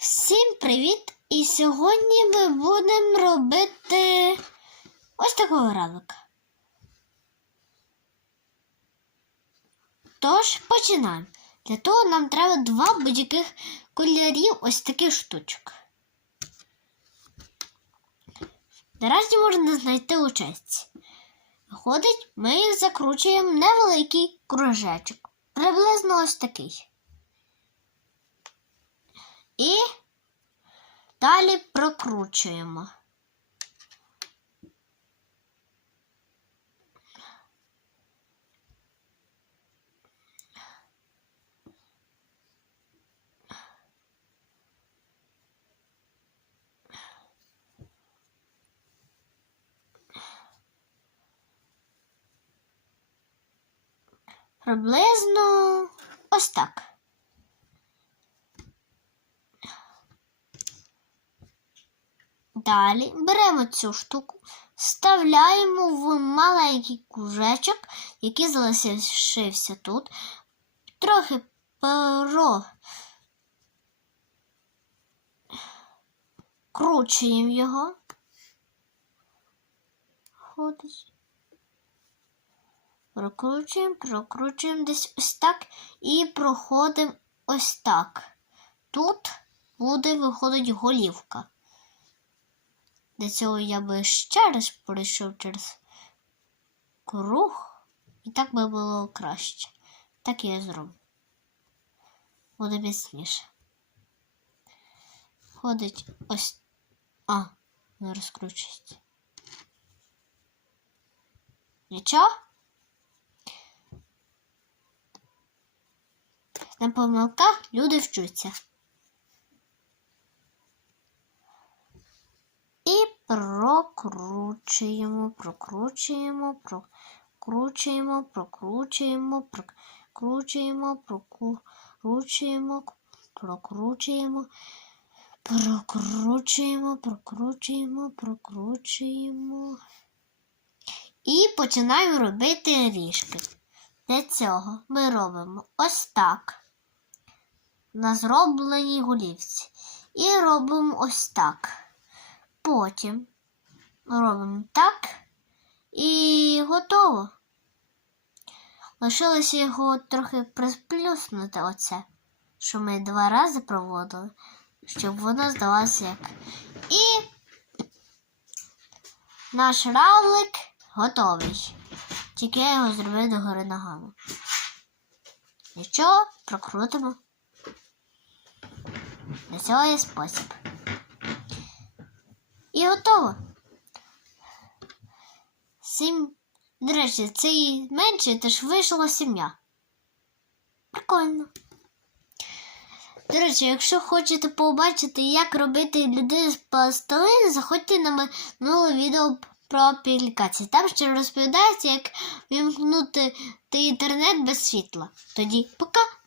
Всім привіт! І сьогодні ми будемо робити ось такого равлика. Тож починаємо. Для того нам треба два будь-яких кольорів ось таких штучок. Наразі можна знайти у частці. Виходить, ми їх закручуємо невеликий кружечок. Приблизно ось такий. І далі прокручуємо. Приблизно ось так. Далі беремо цю штуку, вставляємо в маленький кружечок, який залишився тут. Трохи перо кручуємо його. Прокручуємо, прокручуємо десь ось так і проходимо ось так. Тут буде виходить голівка. Для цього я би ще раз пройшов через круг, і так би було краще. Так я зроблю. Буде міцніше. Ходить ось. А, не розкручується. Нічого? На помилках люди вчуться. І прокручуємо, прокручуємо, прокручуємо, прокручуємо, прокручуємо, прокручуємо, прокручуємо, прокручуємо, прокручуємо, прокручуємо. І починаємо робити ріжки. Для цього ми робимо ось так на зробленій голівці. І робимо ось так. Потім робимо так і готово. Лишилося його трохи присплюснути оце, що ми два рази проводили, щоб воно здалося як. І наш равлик готовий. Тільки я його зробив догори ногами. Нічого, прокрутимо. Для цього є спосіб. І готово. Сім. До речі, цей менший теж вийшла сім'я. Прикольно. До речі, якщо хочете побачити, як робити людину з пластилину, заходьте на минуле відео про аплікації. Там ще розповідається, як вімкнути інтернет без світла. Тоді пока!